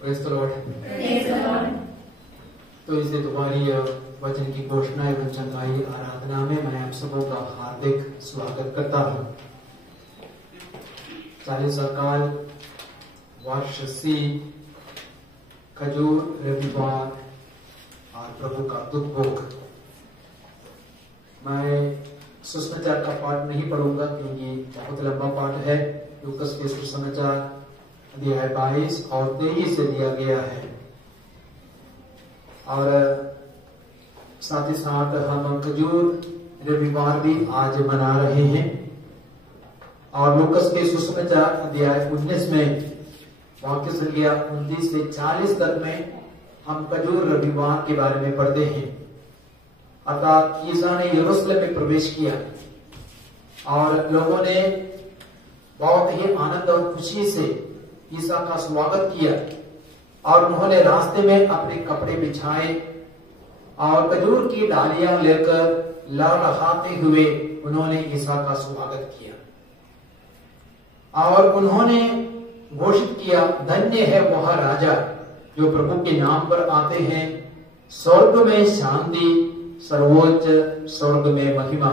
Praise the Lord. Praise the Lord. तो इसे तुम्हारी वचन की घोषणा एवं चंगाई आराधना में मैं आप सबों का हार्दिक स्वागत करता हूँ। 40 काल वर्ष सी खजूर रविवार और प्रभु का दुख भोग। मैं सुसमाचार का पाठ नहीं पढ़ूंगा क्योंकि बहुत लंबा पाठ है। लूकास के सुसमाचार अध्याय 22 और 23 से दिया गया है और साथ ही साथ हम खजूर रविवार भी आज मना रहे हैं और लूकास के सुसमाचार अध्याय 19 में वाक्य संख्या 29 से 40 तक में हम खजूर रविवार के बारे में पढ़ते हैं। अर्थात ईसा ने यरूशलेम में प्रवेश किया और लोगों ने बहुत ही आनंद और खुशी से ईसा का स्वागत किया और उन्होंने रास्ते में अपने कपड़े बिछाए और खजूर की डालियां लेकर लहलहाते हुए उन्होंने ईसा का स्वागत किया और उन्होंने घोषित किया, धन्य है वह राजा जो प्रभु के नाम पर आते हैं, स्वर्ग में शांति, सर्वोच्च स्वर्ग में महिमा।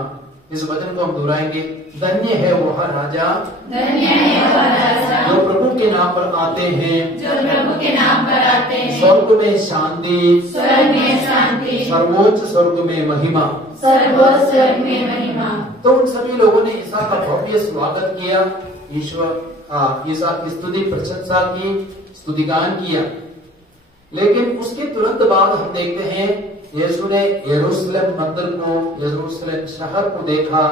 इस वचन को हम दोहराएंगे, धन्य है वह राजा, धन्य है वह राजा जो प्रभु के नाम पर आते हैं, जो प्रभु के नाम पर आते हैं, स्वर्ग में शांति, स्वर्ग में शांति, सर्वोच्च स्वर्ग में महिमा। सर्वोच्च स्वर्ग में महिमा। तो उन सभी लोगों ने ईसा का भव्य स्वागत किया, ईसा की स्तुति प्रशंसा की, स्तुतिगान किया। लेकिन उसके तुरंत बाद हम देखते हैं यीशु ने यरूशलेम मंदिर को, यरूशलेम शहर को देखा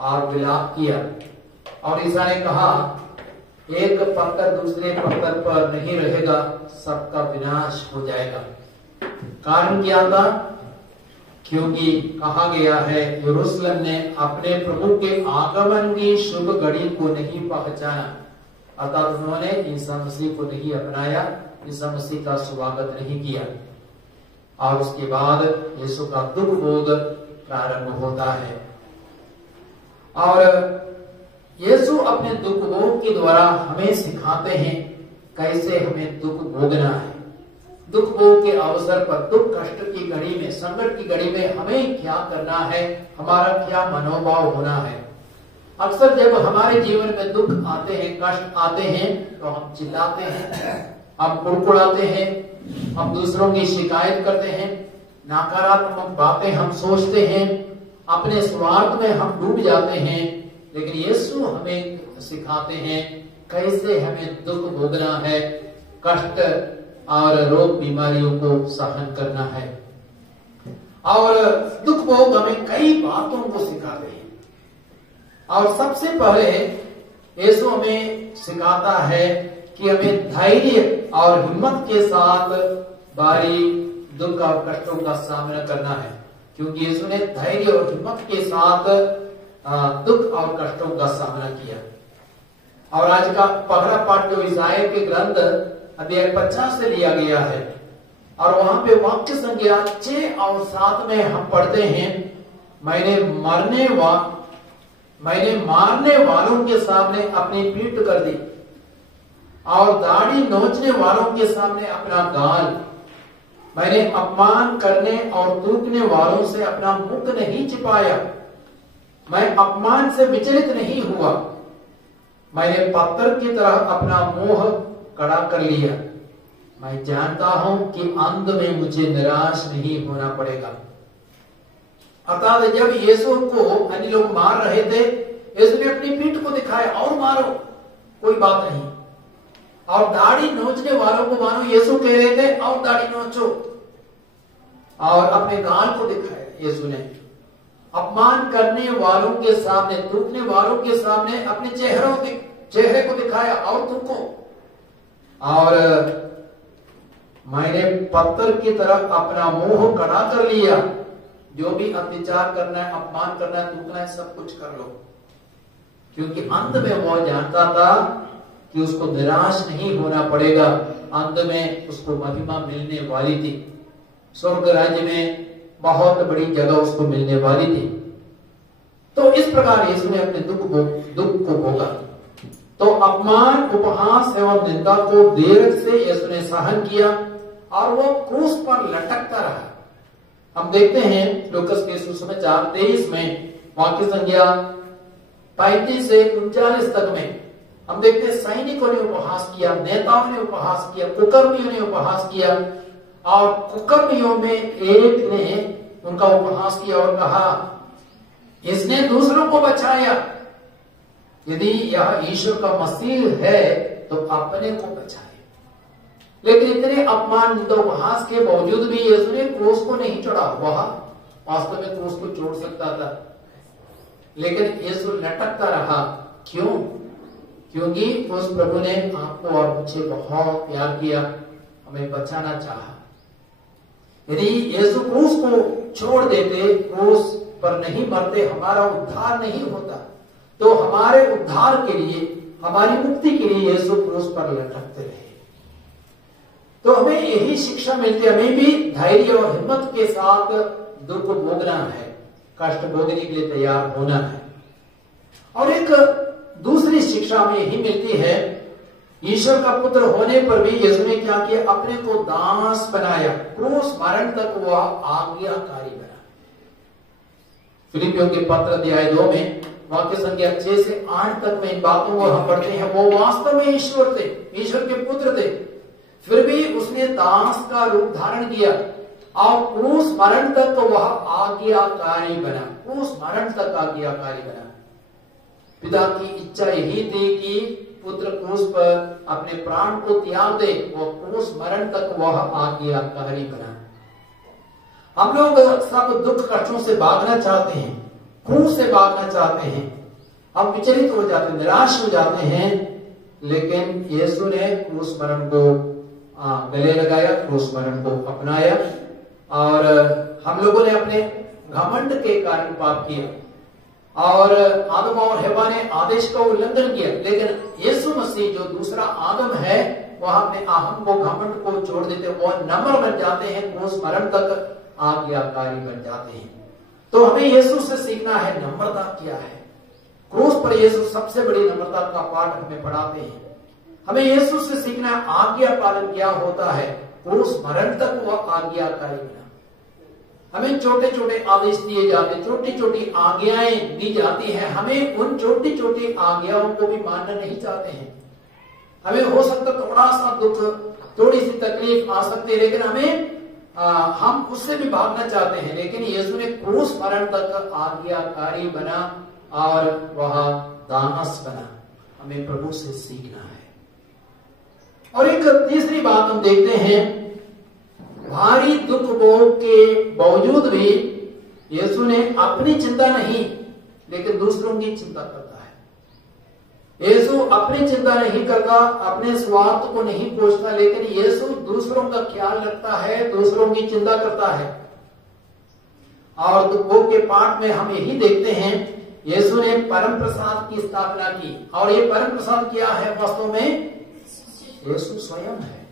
और विलाप किया और ईसा ने कहा, एक पत्थर दूसरे पत्थर पर नहीं रहेगा, सबका विनाश हो जाएगा। कारण क्या था? क्योंकि कहा गया है यरूशलेम ने अपने प्रभु के आगमन की शुभ घड़ी को नहीं पहचाना, अर्थात उन्होंने ईसा मसीह को नहीं अपनाया, ईसा मसीह का स्वागत नहीं किया और उसके बाद यीशु का दुख भोग प्रारंभ होता है और यीशु अपने दुख भोग के द्वारा हमें सिखाते हैं कैसे हमें दुख भोगना है। दुख भोग के अवसर पर, दुख कष्ट की घड़ी में, संकट की घड़ी में हमें क्या करना है, हमारा क्या मनोभाव होना है। अक्सर जब हमारे जीवन में दुख आते हैं, कष्ट आते हैं तो हम चिल्लाते हैं, हम कुड़कुड़ाते हैं, हम दूसरों की शिकायत करते हैं, नकारात्मक बातें हम सोचते हैं, अपने स्वार्थ में हम डूब जाते हैं। लेकिन यीशु हमें सिखाते हैं कैसे हमें दुख भोगना है, कष्ट और रोग बीमारियों को सहन करना है। और दुख भोग हमें कई बातों को सिखाते हैं और सबसे पहले यीशु हमें सिखाता है कि हमें धैर्य और हिम्मत के साथ भारी दुख और कष्टों का सामना करना है, क्योंकि यीशु ने धैर्य और हिम्मत के साथ दुख और कष्टों का सामना किया। और आज का पहला पाठ जो इसाया के ग्रंथ अध्याय 50 से लिया गया है और वहां पे वाक्य संख्या 6 और 7 में हम पढ़ते हैं, मैंने मारने वालों के सामने अपनी पीठ कर दी और दाढ़ी नोचने वालों के सामने अपना गाल, मैंने अपमान करने और थूकने वालों से अपना मुख नहीं छिपाया, मैं अपमान से विचलित नहीं हुआ, मैंने पत्थर की तरह अपना मुंह कड़ा कर लिया। मैं जानता हूं कि अंत में मुझे निराश नहीं होना पड़ेगा। अर्थात जब यीशु को अन्य लोग मार रहे थे, यीशु ने अपनी पीठ को दिखाया, और मारो, कोई बात नहीं। और दाढ़ी नोचने वालों को मानो यीशु कह रहे थे, और दाढ़ी नोचो, और अपने गाल को दिखाया यीशु ने। अपमान करने वालों के सामने, थूकने वालों के सामने अपने चेहरे को दिखाया, और थूको। और मैंने पत्थर की तरह अपना मुंह कड़ा कर लिया। जो भी अत्याचार करना है, अपमान करना है, थूकना है, सब कुछ कर लो, क्योंकि अंत में वो जानता था कि उसको निराश नहीं होना पड़ेगा। अंत में उसको महिमा मिलने वाली थी, स्वर्ग राज्य में बहुत बड़ी जगह उसको मिलने वाली थी। तो इस प्रकार यीशु ने अपने दुख को भोगा। तो अपमान, उपहास एवं निंदा को धैर्य से यीशु ने सहन किया और वो क्रूस पर लटकता रहा। हम देखते हैं लूकास के सुसमाचार 23 में वाक्य संख्या 35 से 39 तक में हम देखते हैं सैनिकों ने उपहास किया, नेताओं ने उपहास किया, कुकर्मियों ने उपहास किया और कुकर्मियों में एक ने उनका उपहास किया और कहा इसने दूसरों को बचाया, यदि यह ईश्वर का मसीह है तो अपने को बचाए। लेकिन इतने अपमान, निंदा, उपहास के बावजूद भी यीशु ने क्रूस को नहीं चढ़ा। वह वास्तव में क्रूस को छोड़ सकता था, लेकिन यीशु लटकता रहा। क्यों? क्योंकि उस प्रभु ने आपको और मुझे बहुत प्यार किया, हमें बचाना चाहा। यदि यीशु क्रूस को छोड़ देते, क्रूस पर नहीं मरते, हमारा उद्धार नहीं होता। तो हमारे उद्धार के लिए, हमारी मुक्ति के लिए यीशु क्रूस पर लटकते रहे। तो हमें यही शिक्षा मिलती है, हमें भी धैर्य और हिम्मत के साथ दुख भोगना है, कष्ट भोगने के लिए तैयार होना है। और एक दूसरी शिक्षा हमें यही मिलती है, ईश्वर का पुत्र होने पर भी यीशु ने क्या किया? अपने को दास बनाया, क्रूस मरण तक वह आज्ञाकारी बना। फिलिपियों के पत्र अध्याय 2 में वाक्य संख्या 6 से 8 तक में इन बातों को हम पढ़ते हैं। वो वास्तव में ईश्वर थे, ईश्वर के पुत्र थे, फिर भी उसने दास का रूप धारण किया और क्रूस मरण तक वह आज्ञाकारी बना, क्रूस मरण तक आज्ञाकारी बना। पिता की इच्छा यही थी कि पुत्र क्रूस पर अपने प्राण को त्याग दे, वह क्रूस मरण तक वह आज्ञाकारी बना। हम लोग सब दुख कष्टों से भागना चाहते हैं, क्रूस से भागना चाहते हैं, हम विचलित हो जाते हैं, निराश हो जाते हैं, लेकिन यीशु ने क्रूस मरण को गले लगाया, क्रूस मरण को अपनाया। और हम लोगों ने अपने घमंड के कारण पाप किया और आदम और हवा ने आदेश का उल्लंघन किया, लेकिन यीशु मसीह जो दूसरा आदम है, वह अपने अहम को, घमंड को छोड़ देते, वह नम्र बन जाते हैं, क्रूस मरण तक आज्ञाकारी बन जाते हैं। तो हमें यीशु से सीखना है नम्रता क्या है। क्रूस पर यीशु सबसे बड़ी नम्रता का पाठ हमें पढ़ाते हैं। हमें यीशु से सीखना है आज्ञा पालन क्या होता है, क्रूस मरण तक वह आज्ञाकारी बना। हमें छोटे छोटे आदेश दिए जाते, छोटी छोटी आज्ञाएं दी जाती हैं, हमें उन छोटी छोटी आज्ञाओं को भी मानना नहीं चाहते हैं। हमें हो सकता थोड़ा सा दुख, थोड़ी सी तकलीफ आ सकती है, लेकिन हम उससे भी भागना चाहते हैं। लेकिन यीशु ने क्रूस मरण तक आज्ञाकारी बना और वह दास बना। हमें प्रभु से सीखना है। और एक तीसरी बात हम देखते हैं, भारी दुख भोग के बावजूद भी यीशु ने अपनी चिंता नहीं, लेकिन दूसरों की चिंता करता है। यीशु अपनी चिंता नहीं करता, अपने स्वार्थ को नहीं पूछता, लेकिन यीशु दूसरों का ख्याल रखता है, दूसरों की चिंता करता है। और दुख भोग के पाठ में हम यही देखते हैं, यीशु ने परम प्रसाद की स्थापना की। और ये परम प्रसाद क्या है? वास्तव में यीशु स्वयं है।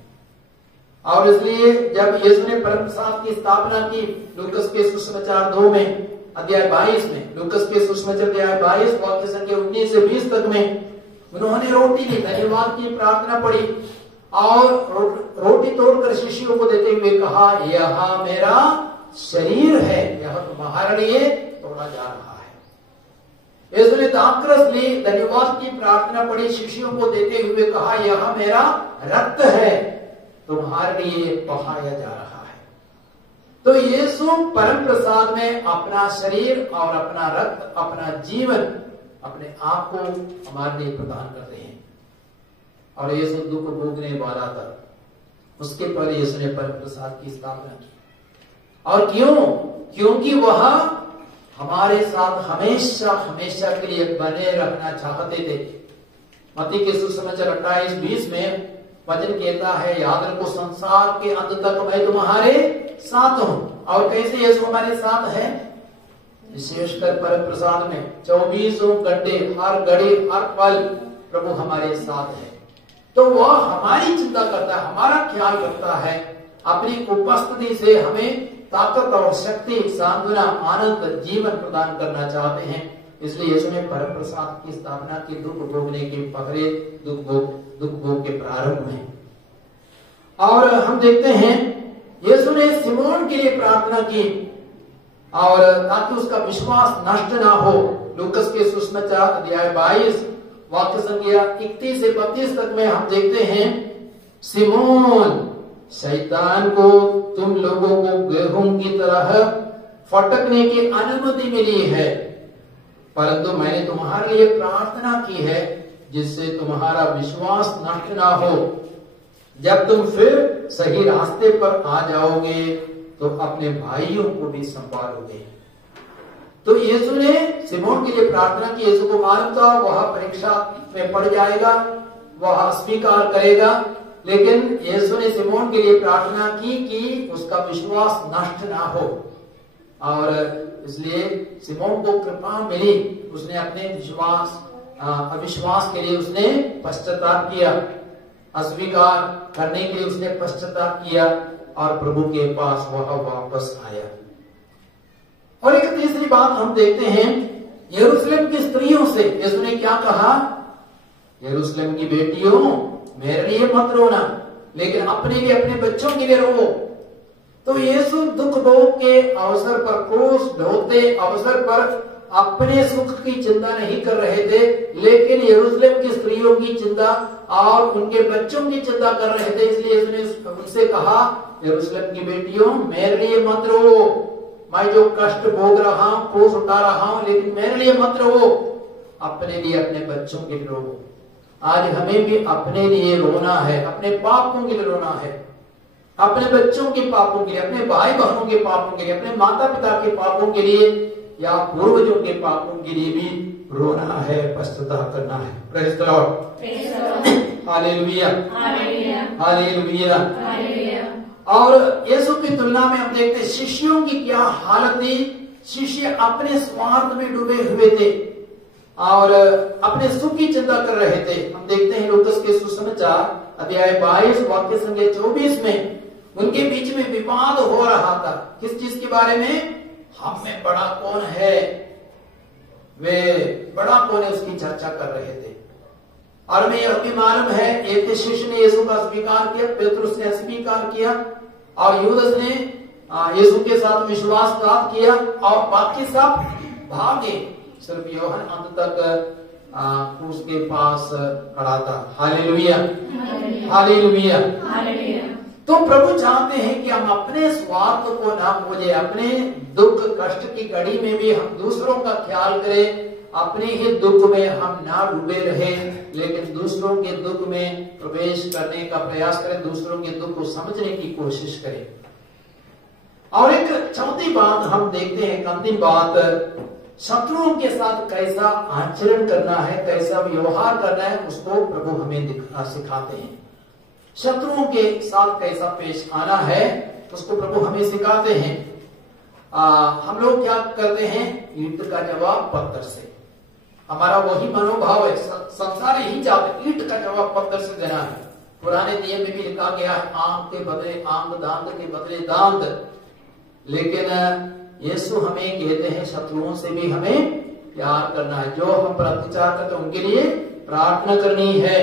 और इसलिए जब यीशु ने परम प्रसाद की स्थापना की, लूकास के सुसमाचार 2 में अध्याय 22 में, लूकास के सुसमाचार अध्याय 22 वाक्य संख्या 19 से 20 तक में, उन्होंने रोटी ली, धन्यवाद की प्रार्थना पड़ी और रोटी तोड़कर शिष्यों को देते हुए कहा, यह मेरा शरीर है, यह तुम्हारे लिए तोड़ा जा रहा है। यीशु ने दाखरस ली, धन्यवाद की प्रार्थना पड़ी, शिष्यों को देते हुए कहा, यह मेरा रक्त है, तुम्हारे लिए बहाया जा रहा है। तो यीशु परम प्रसाद में अपना शरीर और अपना रक्त, अपना जीवन, अपने आप को हमारे लिए प्रदान करते हैं। और यीशु दुख भोगने वाला था, उसके पहले यीशु ने परम प्रसाद की स्थापना की। और क्यों? क्योंकि वह हमारे साथ हमेशा हमेशा के लिए बने रहना चाहते थे। मत्ती के सुसमाचार 28:20 में वचन कहता है, याद रखो संसार के अंत तक मैं तुम्हारे साथ हूं। और कैसे यीशु हमारे साथ है? विशेषकर परम प्रसाद में 24 घंटे, हर घड़ी, हर पल प्रभु हमारे साथ है। तो वह हमारी चिंता करता है, हमारा ख्याल रखता है, अपनी उपस्थिति से हमें ताकत और शक्ति, सांत्वना, आनंद, जीवन प्रदान करना चाहते हैं। इसलिए यीशु ने परम प्रसाद की स्थापना की, दुख भोगने के पकड़े, दुख भोग के प्रारंभ में। और हम देखते हैं यीशु ने सिमोन के लिए प्रार्थना की, और ताकि उसका विश्वास नष्ट ना हो। लूकस के सुसमाचार अध्याय 22 वाक्य संख्या 31 से 32 तक में हम देखते हैं, सिमोन, शैतान को तुम लोगों को गेहूं की तरह फटकने की अनुमति मिली है, परंतु मैंने तुम्हारे लिए प्रार्थना की है जिससे तुम्हारा विश्वास नष्ट ना हो। जब तुम फिर सही रास्ते पर आ जाओगे तो अपने भाइयों को भी संभालोगे। तो यीशु ने सिमोन के लिए प्रार्थना की। यीशु को मालूम था वह परीक्षा में पड़ जाएगा, वह स्वीकार करेगा, लेकिन यीशु ने सिमोन के लिए प्रार्थना की कि उसका विश्वास नष्ट ना हो, और इसलिए सिमोन को कृपा मिली। उसने अपने अविश्वास के लिए उसने पश्चाताप किया, अस्वीकार करने के लिए उसने पश्चाताप किया, और प्रभु के पास वह वापस आया। और एक तीसरी बात हम देखते हैं, यरूशलेम की स्त्रियों से यीशु ने क्या कहा, यरूशलेम की बेटियों मेरे लिए मत रोना, लेकिन अपने लिए, अपने बच्चों के लिए रो। तो यीशु दुख भोग के अवसर पर, क्रूस ढोते अवसर पर अपने सुख की चिंता नहीं कर रहे थे, लेकिन यरूशलेम की स्त्रियों की चिंता और उनके बच्चों की चिंता कर रहे थे। इसलिए उसने उनसे कहा, यरूशलेम की बेटियों मेरे लिए मत रो, मैं जो कष्ट भोग रहा हूं, क्रूस उठा रहा हूं, लेकिन मेरे लिए मत रो, अपने लिए, अपने बच्चों के लिए रो। आज हमें भी अपने लिए रोना है, अपने पापों के लिए रोना है, अपने बच्चों के पापों के लिए, अपने भाई बहनों के पापों के लिए, अपने माता पिता के पापों के लिए, या पूर्वजों के पापों के लिए भी रोना है, पश्चाताप करना है। Praise the Lord, hallelujah, hallelujah. और यीशु की तुलना में हम देखते शिष्यों की क्या हालत थी। शिष्य अपने स्वार्थ में डूबे हुए थे और अपने सुख की चिंता कर रहे थे। हम देखते हैं लूकस के सुसमाचार अध्याय 22 वाक्य संख्या 24 में उनके बीच में विवाद हो रहा था। किस चीज के बारे में? हम में बड़ा कौन है, वे बड़ा कौन है, उसकी चर्चा कर रहे थे। और हमें यह भी मालूम है, एक शिष्य ने यीशु का स्वीकार किया, पेतरुस ने स्वीकार किया, और यूदस ने यीशु के साथ विश्वासघात किया, और बाकी सब भागे। सिर्फ यूहन्ना अंत तक क्रूस के पास खड़ा था। Hallelujah, hallelujah. तो प्रभु चाहते हैं कि हम अपने स्वार्थ को ना भूलें, अपने दुख कष्ट की घड़ी में भी हम दूसरों का ख्याल करें, अपने ही दुख में हम ना डूबे रहें, लेकिन दूसरों के दुख में प्रवेश करने का प्रयास करें, दूसरों के दुख को समझने की कोशिश करें। और एक चौथी बात हम देखते हैं, अंतिम बात, शत्रुओं के साथ कैसा आचरण करना है, कैसा व्यवहार करना है, उसको प्रभु हमें सिखाते हैं। शत्रुओं के साथ कैसा पेश आना है उसको प्रभु हमें सिखाते हैं। हम लोग क्या करते हैं? ईंट का जवाब पत्थर से। हमारा वही मनोभाव है, संसार यही चाहते, ईंट का जवाब पत्थर से देना है। पुराने नियम में भी लिखा गया है, आंख के बदले आंख, दांत के बदले दांत। लेकिन यीशु हमें कहते हैं शत्रुओं से भी हमें प्यार करना है, जो हम पर अत्याचार करते हैं उनके लिए प्रार्थना करनी है।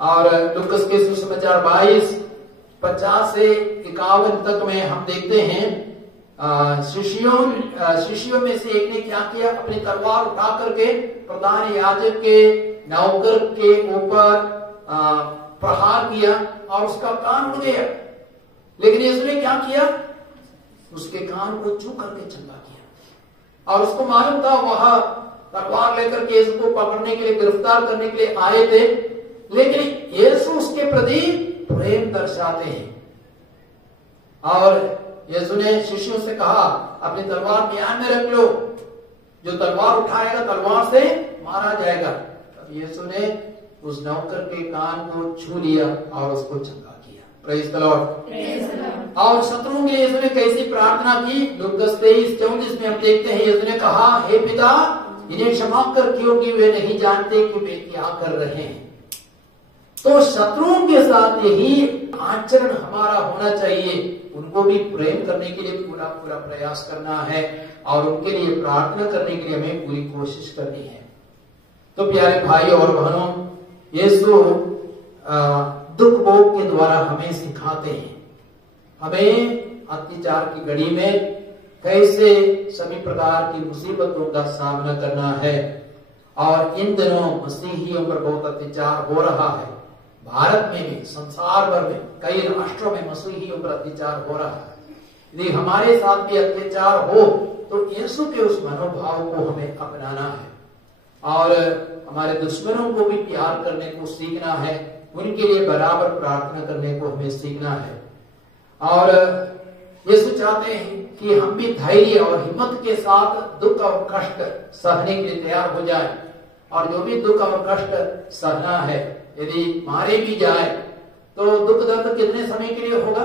और लूकस के सुसमाचार 22:50 से 51 तक में हम देखते हैं शिष्यों में से एक ने क्या किया, अपनी तलवार उठा करके प्रधान याजक के नौकर के ऊपर प्रहार किया और उसका कान उड़ गया। लेकिन यीशु ने क्या किया? उसके कान को छू करके चंगा किया। और उसको मालूम था वह तलवार लेकर के यीशु को पकड़ने के लिए, गिरफ्तार करने के लिए आए थे, लेकिन यीशु उसके प्रति प्रेम दर्शाते हैं। और यीशु ने शिष्यों से कहा, अपनी तलवार म्यान में रख लो, जो तलवार उठाएगा तलवार से मारा जाएगा। तब यीशु ने उस नौकर के कान को छू लिया और उसको चंगा किया। Praise the Lord. और शत्रुओं के लिए यीशु ने कैसी प्रार्थना की? लूकस 23:34 में हम देखते हैं, यीशु ने कहा, हे पिता, इन्हें क्षमा कर, क्योंकि वे नहीं जानते कि वे क्या कर रहे हैं। तो शत्रुओं के साथ यही आचरण हमारा होना चाहिए। उनको भी प्रेम करने के लिए पूरा पूरा प्रयास करना है और उनके लिए प्रार्थना करने के लिए हमें पूरी कोशिश करनी है। तो प्यारे भाई और बहनों, यीशु दुख भोग के द्वारा हमें सिखाते हैं हमें अत्याचार की घड़ी में कैसे सभी प्रकार की मुसीबतों का सामना करना है। और इन दिनों मसीहियों पर बहुत अत्याचार हो रहा है। भारत में भी, संसार भर में, कई राष्ट्रों में मसीहियों पर अत्याचार हो रहा है। यदि हमारे साथ भी अत्याचार हो तो यीशु के उस मनोभाव को हमें अपनाना है और हमारे दुश्मनों को भी प्यार करने को सीखना है, उनके लिए बराबर प्रार्थना करने को हमें सीखना है। और यीशु चाहते हैं कि हम भी धैर्य और हिम्मत के साथ दुख और कष्ट सहने के लिए तैयार हो जाए। और जो भी दुख और कष्ट सहना है, यदि मारे भी जाए तो दुख दर्द कितने समय के लिए होगा?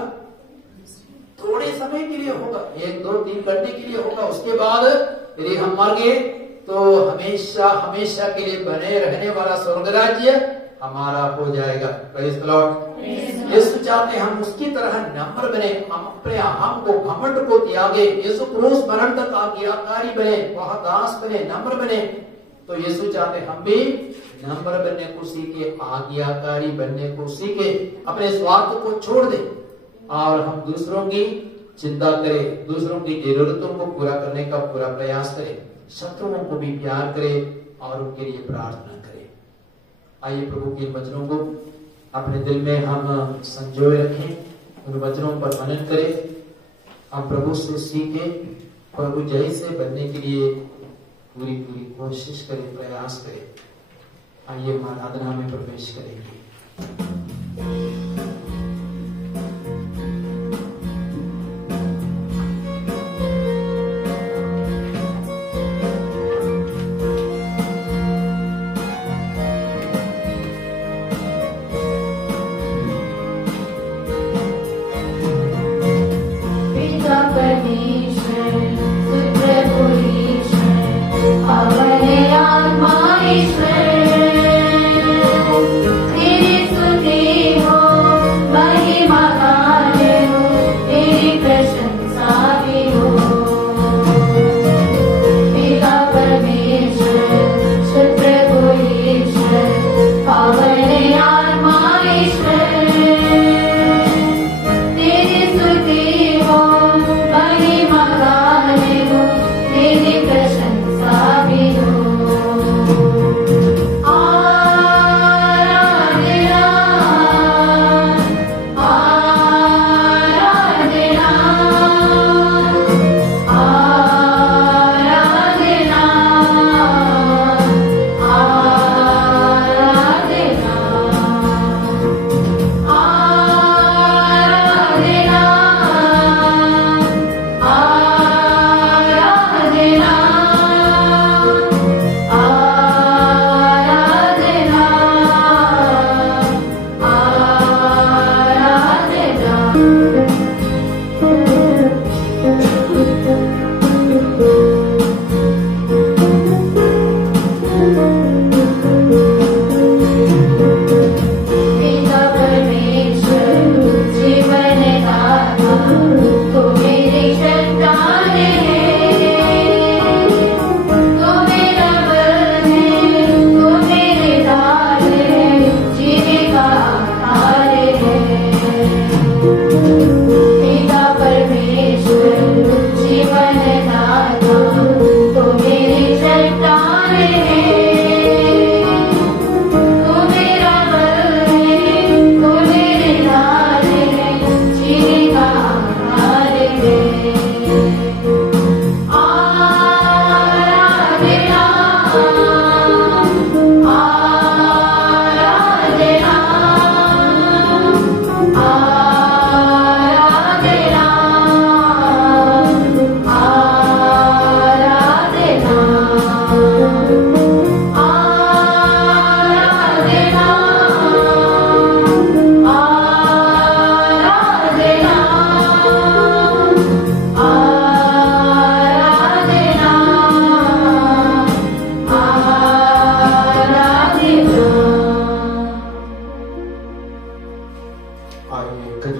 थोड़े समय के लिए होगा, 1, 2, 3 घंटे के लिए होगा। उसके बाद यदि हम मर गए तो हमेशा हमेशा के लिए बने रहने वाला स्वर्ग राज्य हमारा हो जाएगा। Praise the Lord. यीशु चाहते हम उसकी तरह नम्र बने, हम अपने हम को घमंड को त्यागे, यीशु क्रूस मरण तक आज्ञाकारी बने, वह दास बने, नम्र बने। तो यीशु चाहते हम भी नम्र बनने को सीखे, आज्ञाकारी बनने को सीखे, अपने स्वार्थ को छोड़ दे और हम दूसरों की चिंता करें, दूसरों की जरूरतों को पूरा करने का पूरा प्रयास करें, शत्रुओं को भी प्यार करें और उनके लिए प्रार्थना करें। आइए प्रभु के वचनों को अपने दिल में हम संजोए रखें, उन वचनों पर मनन करें, हम प्रभु से सीखें, प्रभु जैसे बनने के लिए पूरी पूरी कोशिश करें, प्रयास करें। आइए हम आराधना में प्रवेश करेंगे। तेरी स्तुति हो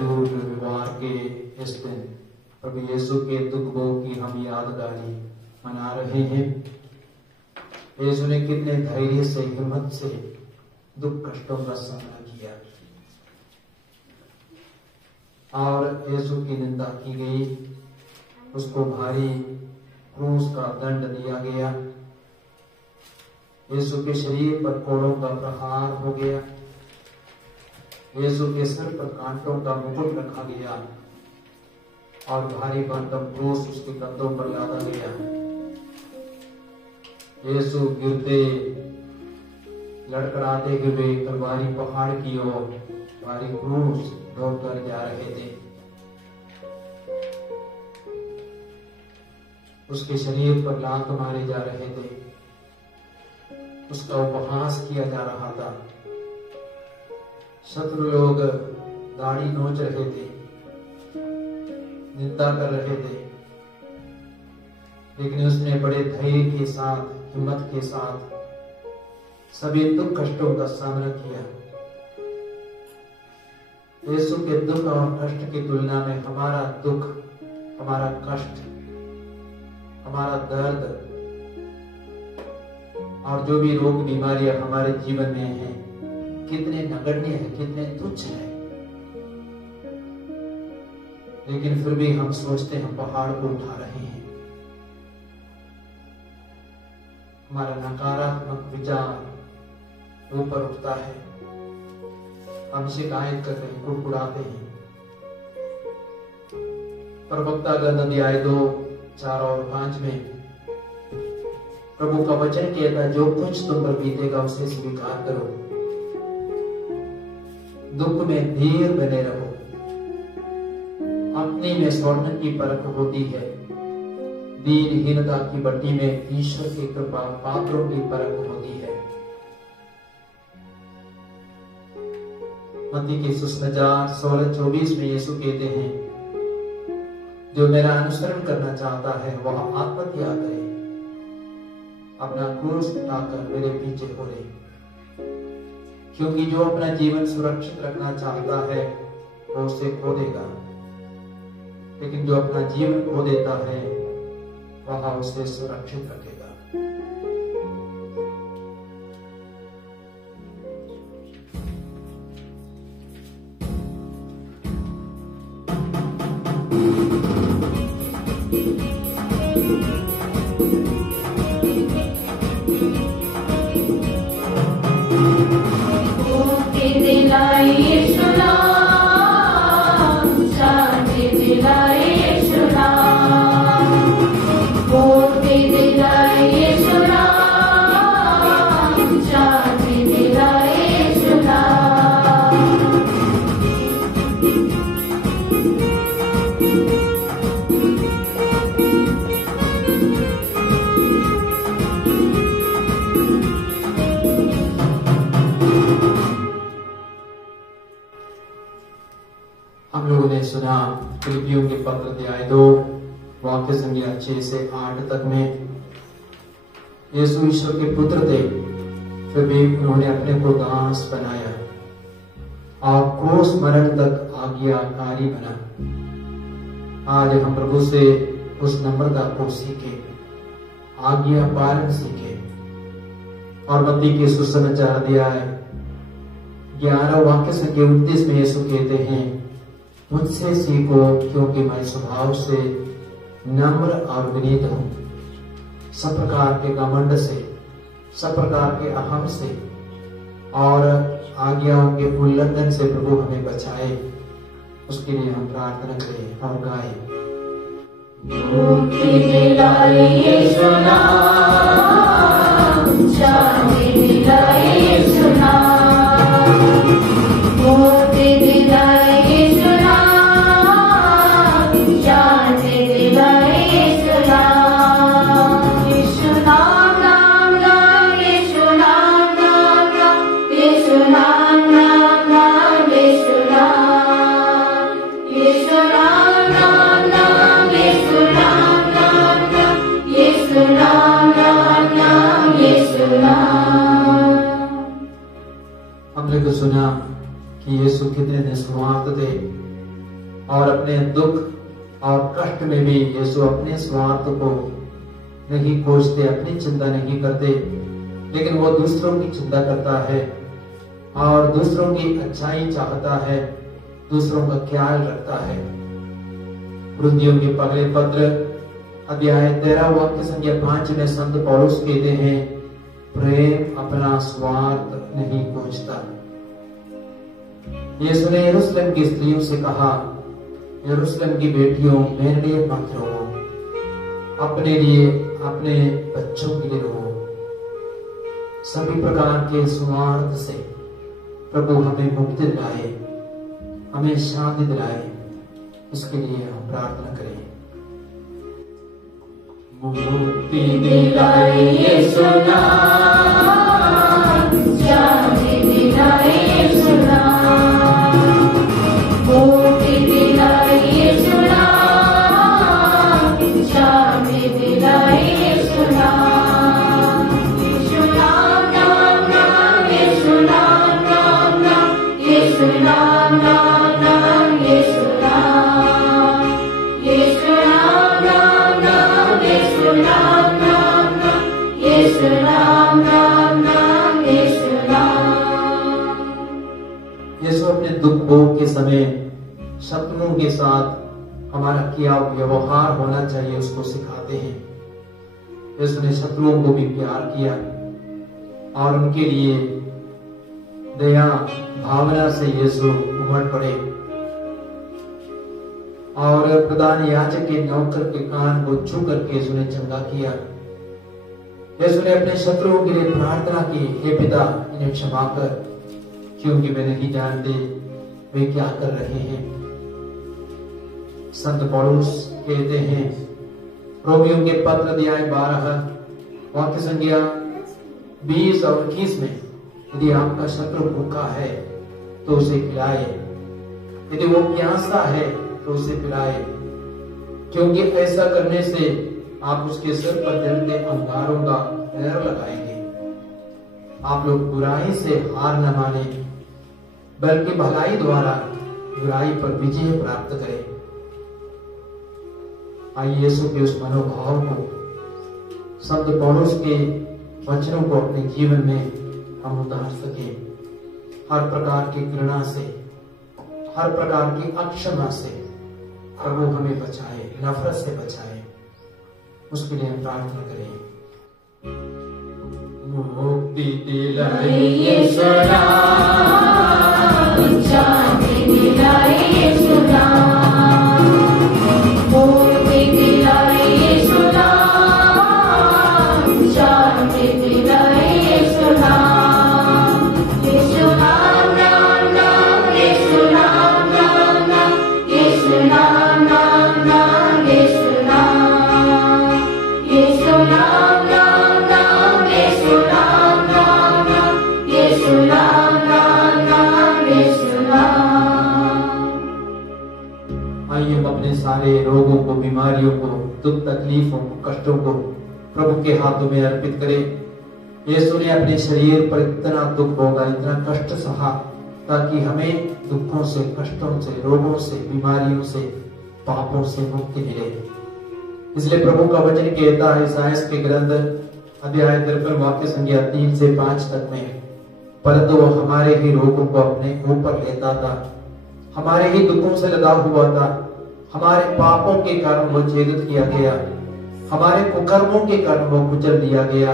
मजदूर रविवार के इस दिन प्रभु यीशु के दुख भोग की हम यादगारी मना रहे हैं। यीशु ने कितने धैर्य से, हिम्मत से दुख कष्टों का सामना किया और यीशु की निंदा की गई, उसको भारी क्रूस का दंड दिया गया, यीशु के शरीर पर कोड़ों का प्रहार हो गया, यीशु के सिर पर कांटों का मुकुट रखा गया और भारी भरकम क्रूस उसके कंधों पर लादा गया। यीशु गिरते लड़खड़ाते हुए कलवारी पहाड़ की ओर भारी क्रूस ढोकर जा रहे थे। उसके शरीर पर लात मारे जा रहे थे, उसका उपहास किया जा रहा था, शत्रु लोग दाढ़ी नोच रहे थे, निंदा कर रहे थे, लेकिन उसने बड़े धैर्य के साथ, हिम्मत के साथ सभी दुख कष्टों का सामना किया। यीशु के दुख और कष्ट की तुलना में हमारा दुख, हमारा कष्ट, हमारा दर्द और जो भी रोग बीमारियां हमारे जीवन में हैं, कितने नगण्य है, कितने तुच्छ है। लेकिन फिर भी हम सोचते हम पहाड़ को उठा रहे हैं। हमारा नकारात्मक विचार ऊपर उठता है, हम शिकायत करते हैं, कुड़कुड़ाते हैं। प्रवक्ता ग्रंथ अध्याय 2, 4 और 5 में प्रभु का वचन कहता है, जो कुछ तुम पर बीतेगा उसे स्वीकार करो, दुख में धीर बने रहो। अपने में स्वर्ण की परख होती है, दीनहीनता की भट्टी में ईश्वर की कृपा पात्रों की परख होती है। मत्ती के सुसमाचार 16:24 में यीशु कहते हैं, जो मेरा अनुसरण करना चाहता है वह आत्मत्याग करे, अपना क्रूस उठाकर मेरे पीछे हो ले। क्योंकि जो अपना जीवन सुरक्षित रखना चाहता है वो उसे खो देगा, लेकिन जो अपना जीवन खो देता है वह उसे सुरक्षित रखेगा। हम लोगों ने सुना फिलिपियों के पत्र अध्याय 2 वाक्य संख्या 6 से 8 तक में यीशु ईश्वर के पुत्र थे, फिर भी उन्होंने अपने को दास बनाया और क्रूस मरण तक आज्ञाकारी बना। आज हम प्रभु से उस नम्रता को सीखे, आज्ञा पालन सीखे। और मत्ती के सुसमाचार अध्याय 11 वाक्य संख्या 29 में यीशु कहते हैं, मुझसे सीखो क्योंकि मैं स्वभाव से नम्र और विनीत हूं। सब प्रकार के घमंड से, सब प्रकार के अहम से और आज्ञाओं के उल्लंघन से प्रभु हमें बचाए। उसके लिए हम प्रार्थना करें और गाएं। हमने तो सुना कि यीशु कितने निस्वार्थ थे, और अपने दुख और कष्ट में भी यीशु अपने स्वार्थ को नहीं खोजते, अपनी चिंता नहीं करते, लेकिन वो दूसरों की चिंता करता है और दूसरों की अच्छाई चाहता है, दूसरों का ख्याल रखता है। कुरिन्थियों के पहले पत्र अध्याय 13 वाक्य संख्या 5 में संत पौलुस कहते हैं, प्रेम अपना स्वार्थ नहीं खोजता। यीशु ने यरूशलेम की स्त्रियों से कहा, यरूशलेम की बेटियों, मेरे लिए मत रो, अपने लिए, अपने बच्चों के लिए रो। सभी प्रकार के स्वार्थ से प्रभु हमें मुक्ति दिलाए, हमें शांति दिलाए, इसके लिए हम प्रार्थना करें। मुक्ति दिलाए यीशु नाम, शांति दिलाए यीशु नाम, मुक्ति दिलाए यीशु नाम, शांति दिलाए यीशु नाम, यीशु नाम नाम नाम, यीशु नाम नाम नाम, यीशु नाम नाम नाम, यीशु नाम, यीशु नाम नाम नाम, यीशु नाम नाम नाम, यीशु नाम नाम नाम, यीशु नाम। यीशु अपने दुख भोग के समय शत्रुओं के साथ हमारा क्या व्यवहार होना चाहिए उसको सिखाते हैं। यीशु ने शत्रुओं को भी प्यार किया और उनके लिए दया भावना से यीशु उमड़ पड़े और प्रधान याजक के नौकर के कान को छू करके यीशु ने चंगा किया। यीशु ने अपने शत्रुओं के लिए प्रार्थना की, हे पिता इन्हें क्षमा कर, क्योंकि वे नहीं जानते वे क्या कर रहे हैं। संत पौलुस कहते हैं रोमियों के पत्र अध्याय 12 वाक्य संख्या 20 और 21 में, यदि आपका शत्रु भूखा है तो उसे खिलाए, यदि वो प्यासा है तो उसे पिलाए, क्योंकि ऐसा करने से आप उसके सिर पर जलते अंगारों का पैर लगाएंगे। आप लोग बुराई से हार न माने, बल्कि भलाई द्वारा बुराई पर विजय प्राप्त करें। आइए यीशु के उस मनोभाव को, संत पौलुस के वचनों को अपने जीवन में हम उतार सके। हर प्रकार की घृणा से, हर प्रकार की अक्षमा से प्रभु हमें बचाए, नफरत से बचाए, उसके लिए हम प्रार्थना करें। मुक्ति दिलाए यीशु नाम, शांति दिलाए यीशु नाम, मुक्ति दिलाए यीशु नाम, शांति दिलाए यीशु नाम, यीशु नाम नाम नाम, यीशु नाम नाम नाम, यीशु नाम नाम नाम, यीशु नाम, यीशु नाम नाम नाम, यीशु नाम नाम नाम, यीशु नाम नाम नाम, यीशु नाम। आइए हम अपने सारे रोगों को, बीमारियों को, दुख तकलीफों को, कष्टों को प्रभु के हाथों में अर्पित करें। यीशु ने अपने शरीर पर इतना दुख भोगा, इतना कष्ट सहा, ताकि हमें दुखों से, कष्टों से, रोगों से, बीमारियों से, पापों से मुक्ति मिले। इसलिए प्रभु का वचन कहता है इसायाह के ग्रंथ अध्याय 53 वाक्य संख्या 3 से 5 तक में, परंतु वो हमारे ही रोगों को अपने ऊपर लेता था, हमारे ही दुखों से लदा हुआ था, हमारे पापों के कारण वो छेदित किया गया, हमारे कुकर्मों के कारण वो कुचल दिया गया।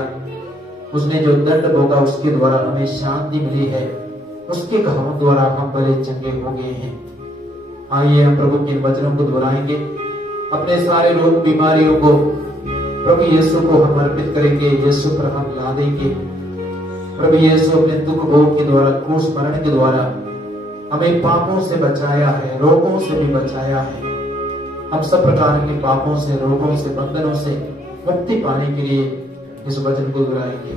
उसने जो दंड भोगा उसके द्वारा हमें शांति मिली है, उसके घावों द्वारा हम भले चंगे हो गए हैं। आइए हम प्रभु के वचनों को दोहराएंगे, अपने सारे रोग बीमारियों को प्रभु यीशु को हम अर्पित करेंगे, यीशु पर हम ला देंगे। प्रभु यीशु अपने दुख भोग के द्वारा, क्रूस मरण के द्वारा हमें पापों से बचाया है, रोगों से भी बचाया है। हम सब प्रकार के पापों से, रोगों से, बंधनों से मुक्ति पाने के लिए इस वचन को दोहराएंगे।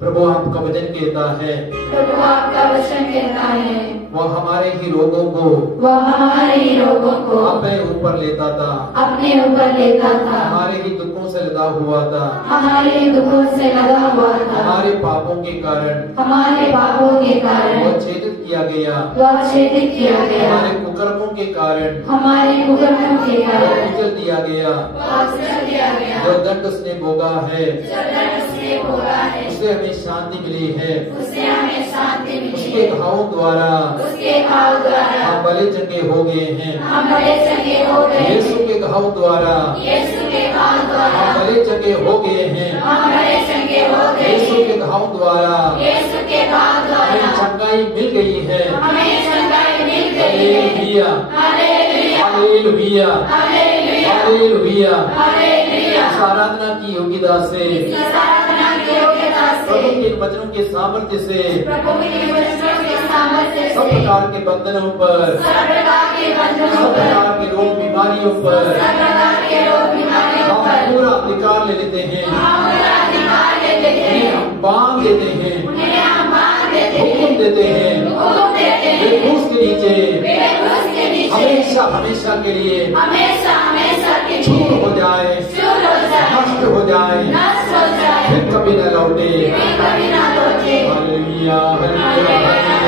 प्रभु आपका वचन कहता है, प्रभु आपका वचन कहता है, वह हमारे ही रोगों को वह हमारे ही रोगों को अपने ऊपर लेता था, अपने ऊपर लेता था, हमारे ही दुखों से लदा हुआ था, हमारे ही दुखों से लदा हुआ था, हमारे पापों के कारण हमारे पापों के कारण वह छेदित किया गया, वह छेदित किया गया, हमारे कुकर्मों के कारण हमारे कुकर्मों के वह कारण कुचल दिया गया, वह कुचल दिया गया, जो दंड उसने भोगा है जो दंड उसने भोगा है, उससे हमें शांति मिली है, उससे हमें शांति मिली उसके है, घावों द्वारा उसके घाव द्वारा हम भले चंगे हो गए हैं, हम बड़े चंगे हो गए, यीशु के घाव द्वारा यीशु के घाव द्वारा हम भले चंगे हो गए हैं, हम बड़े चंगे हो गए, यीशु के घाव द्वारा यीशु के घाव हमें द्वारा चंगाई मिल गई है। हमें चंगाई मिल गई है। Hallelujah, hallelujah, hallelujah, hallelujah, hallelujah. Hallelujah. इस आराधना की योग्यता से, इस आराधना की योग्यता प्रभु से, के वचनों के सामर्थ्य से, प्रभु के वचनों के सामर्थ्य सब से, प्रकार के बंधनों पर, सब प्रकार के बंधनों सब पर, प्रकार के रोग बीमारियों पर सब प्रकार के रोग बीमारियों हम पर पूरा अधिकार ले लेते हैं, हम पूरा अधिकार ले लेते उन्हें हैं, हम बांध देते हैं, उन्हें हम बांध देते हैं, हुक्म देते हैं, हुक्म देते वे हैं, क्रूस के नीचे वे क्रूस के नीचे हमेशा हमेशा के लिए हमेशा हमेशा के चूर लिए हो जाए, चूर हो जाए, नष्ट हो जाए, नष्ट हो जाए, फिर कभी न लौटे। फिर कभी ना लौटे। Hallelujah, hallelujah, hallelujah,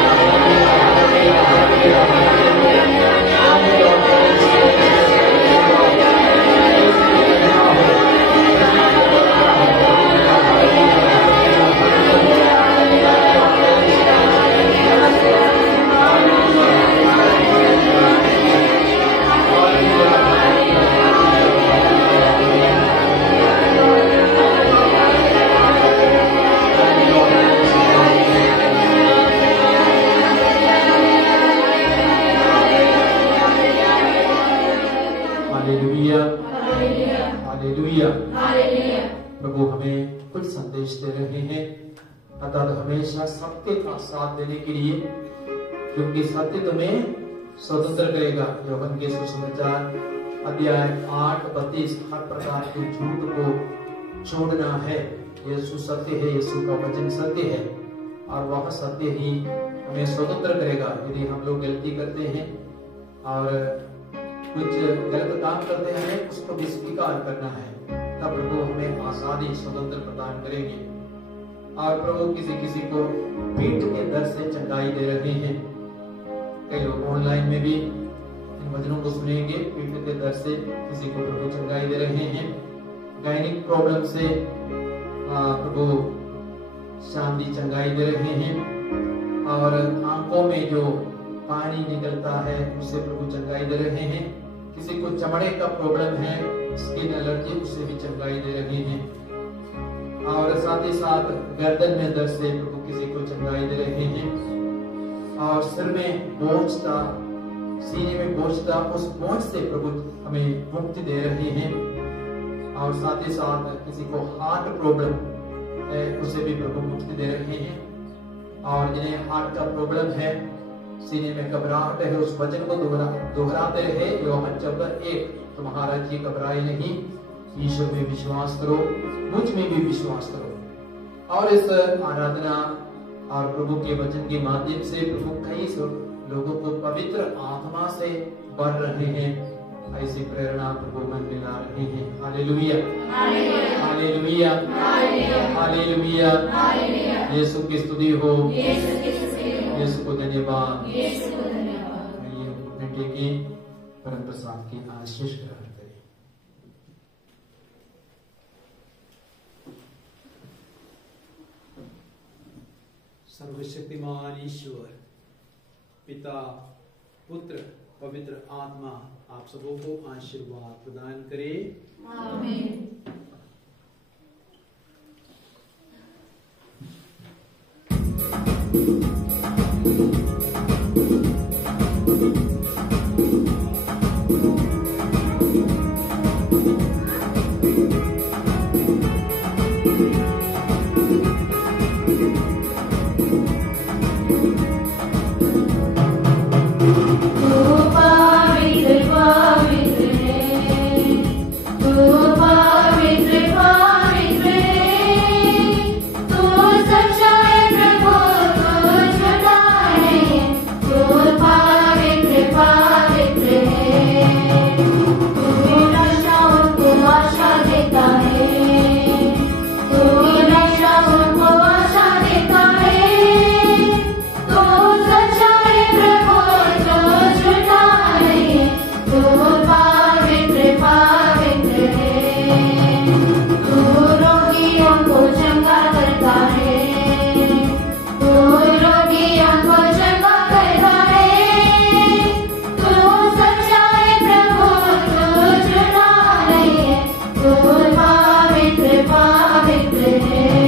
hallelujah, hallelujah. Hallelujah. प्रभु हमें कुछ संदेश दे रहे हैं, अर्थात हमेशा सत्य का साथ देने के लिए, क्योंकि सत्य तुम्हें स्वतंत्र करेगा। यूहन्ना के सुसमाचार अध्याय 8:32, हर प्रकार के झूठ को छोड़ना है। यीशु सत्य है, यीशु का वचन सत्य है, और वह सत्य ही हमें स्वतंत्र करेगा। यदि हम लोग गलती करते हैं और कुछ गलत काम करते हैं, उसको भी स्वीकार करना है, तब प्रभु हमें आजादी स्वतंत्र प्रदान करेंगे। और प्रभु किसी किसी को पीठ के दर्द से चंगाई दे रहे हैं। कई लोग ऑनलाइन में भी इन वचनों को सुनेंगे। पीठ के दर्द से किसी को प्रभु चंगाई दे रहे हैं। गायनिक प्रॉब्लम से प्रभु शांति चंगाई दे रहे हैं। और आंखों में जो पानी निकलता है, उससे प्रभु चंगाई दे रहे हैं। किसी को चमड़े का प्रॉब्लम है, स्किन एलर्जी, उससे भी चंगाई दे रहे हैं। और साथ ही साथ गर्दन में दर्द से प्रभु किसी को चंगाई दे रहे हैं। और सिर में बोझ था, सीने में बोझ था, उस बोझ से प्रभु हमें मुक्ति दे रहे हैं। और साथ ही साथ किसी को हार्ट प्रॉब्लम है, उसे भी प्रभु मुक्ति दे रहे हैं। और जिन्हें हार्ट का प्रॉब्लम है, सीने में घबराहट है, उस वचन को दोहराते रहे। यूहन्ना 14:1, तुम्हारा जी घबराए नहीं, ईश्वर में विश्वास करो, मुझ में भी विश्वास करो। और इस आराधना और प्रभु के वचन के माध्यम से प्रभु कई लोगों को पवित्र आत्मा से भर रहे हैं। ऐसी प्रेरणा प्रभु मन में ला रहे हैं। Hallelujah, hallelujah, hallelujah. यीशु की स्तुति हो, यीशु को धन्यवाद। आइए अपने टेके परम प्रसाद की आशीष ग्रहण करें। सर्वशक्तिमान ईश्वर पिता, पुत्र, पवित्र आत्मा आप सबों को आशीर्वाद प्रदान करे। आमीन। पवित्र पवित्र पवित्र है।